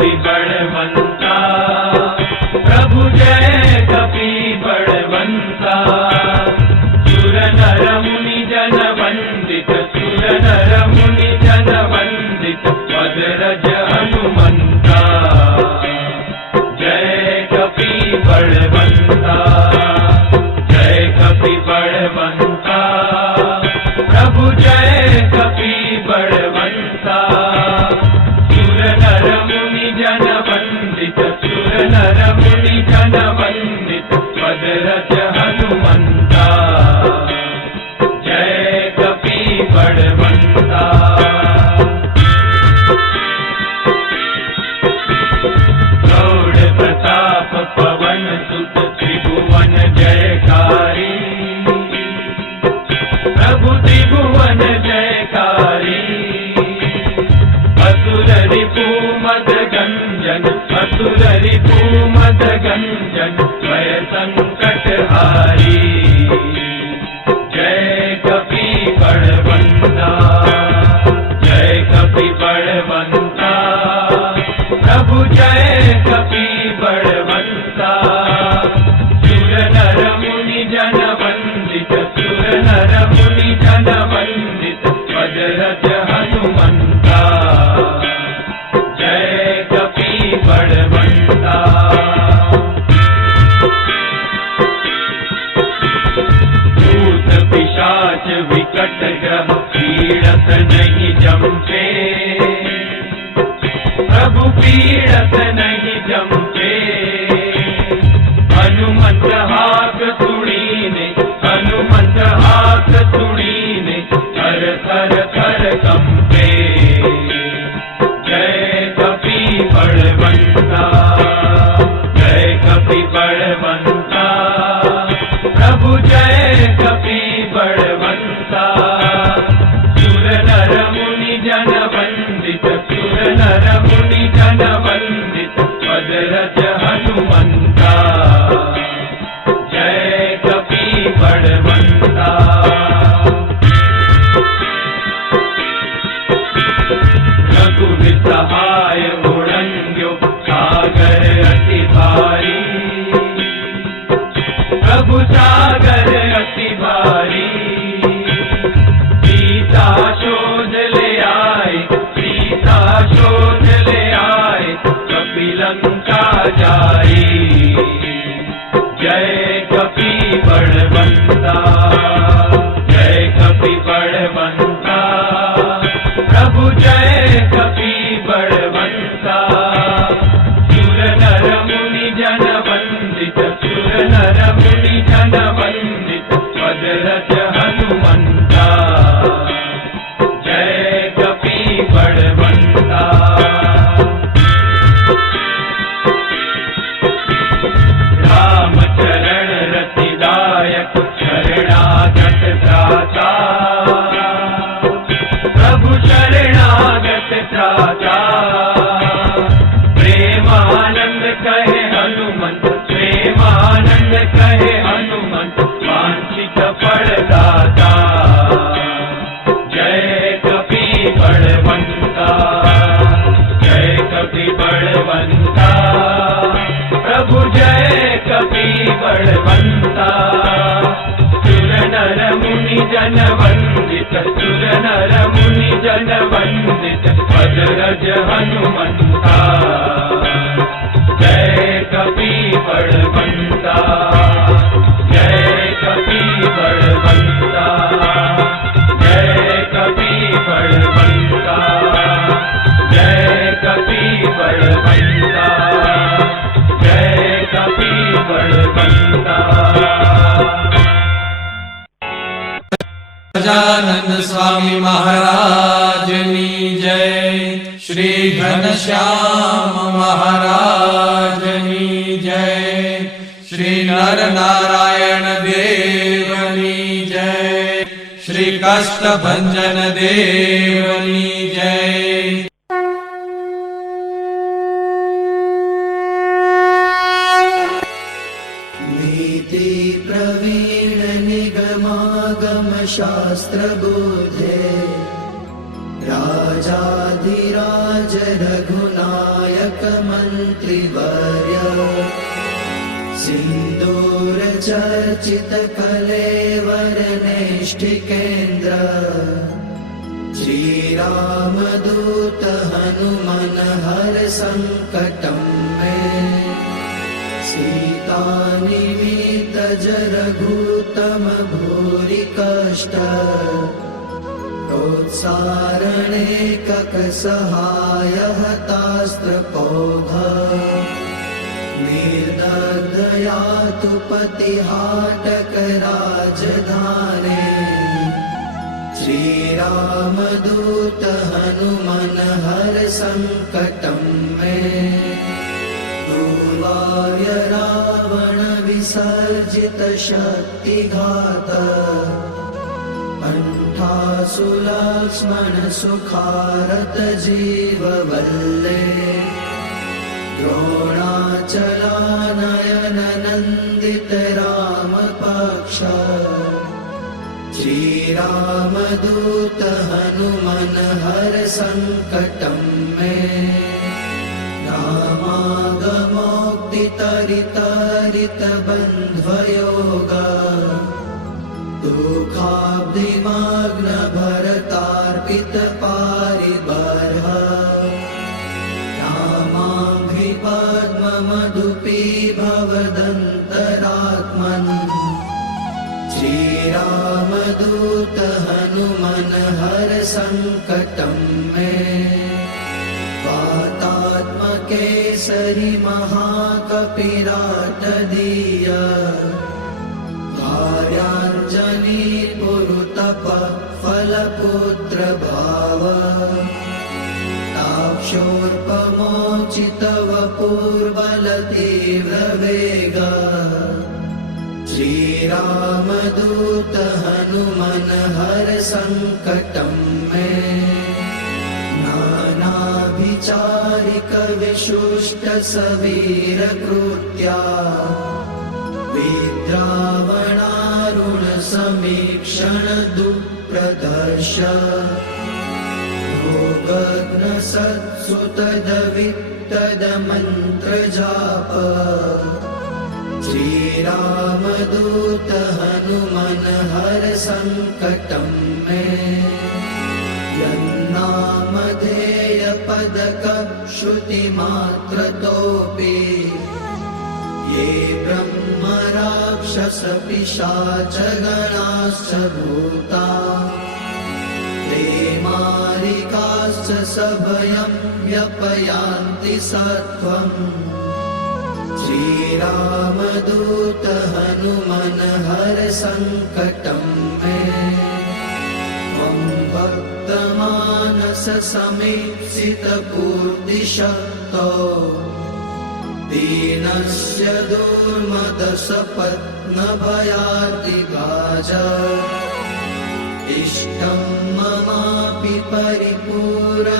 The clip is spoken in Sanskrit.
we burn him पंडित पदरथ विकट ग्रह पीड़त नहीं जमते। प्रभु पीड़त नहीं जमते। हनुमत हाथ तुड़ीने, हनुमत हाथ तुड़ीने हर हर हर कंपे। जन जनवन्ता सुरनरमुनि जनवन्दित सुरनरमुनि जनवन्दित भज रज हनुमन्ता। ગજાનંદ સ્વામી મહારાજની જય શ્રી ઘનશ્યામ મહારાજની જય શ્રી નર નારાયણ દેવની જય શ્રી કષ્ટભંજન દેવની જય शास्त्र बुद्धे राजाधिराज रघुनायक मन्त्रिवर्य सिन्दूरचर्चित कलेवरनेष्ठिकेन्द्र श्रीरामदूत हनुमन हर सङ्कटं मे श्री सीतानिमितजरघूतम भूरि कष्ट प्रोत्सारणे ककसहाय हतास्त्रपौध निर्दग्धया तु पतिहाटकराजधाने श्रीरामदूत हनुमन हर सङ्कटं मे पूर्वाय रावण विसर्जित शक्तिघात कण्ठासु लक्ष्मण सुखारत जीववल्ले द्रोणाचलानयन नन्दित रामपक्ष श्रीरामदूत हनुमन हर सङ्कटं मे। रामागमोक्तितरितरित त्वरितबन्ध्वयोगा दुःखाब्धिमाग्नभरतार्पितपारिबर्ह नामाङ्घ्रिपद्ममधुपी भवदन्तरात्मन् श्रीरामदूतहनुमन हर सङ्कटं मे। वातात्मकेसरि महाकपिराटदीय कार्याञ्जनी पुरुतप फलपुत्र भाव ताक्षोर्पमोचितव पूर्वलतीव्रवेग श्रीरामदूत हनुमन हर सङ्कटं विशुष्ट सवीरकृत्या विद्रावणारुण समीक्षण दुःप्रदर्श भोगग्न सत्सुतदवित्तदमन्त्रजाप श्रीरामदूत हनुमन हर सङ्कटं मे। यन्नामधेय पदक श्रुतिमात्रतोऽपि ये ब्रह्म राक्षस पिशाचगणाश्च भूता। ते मारिकाश्च सभयं व्यपयान्ति सत्त्वम्। श्रीरामदूत हनुमन हर सङ्कटं मे। त्वं भक्तमानस समीप्सितपूर्तिशक्तो दीनस्य दुर्मदसपत्नभयातिगाज इष्टं ममापि परिपूर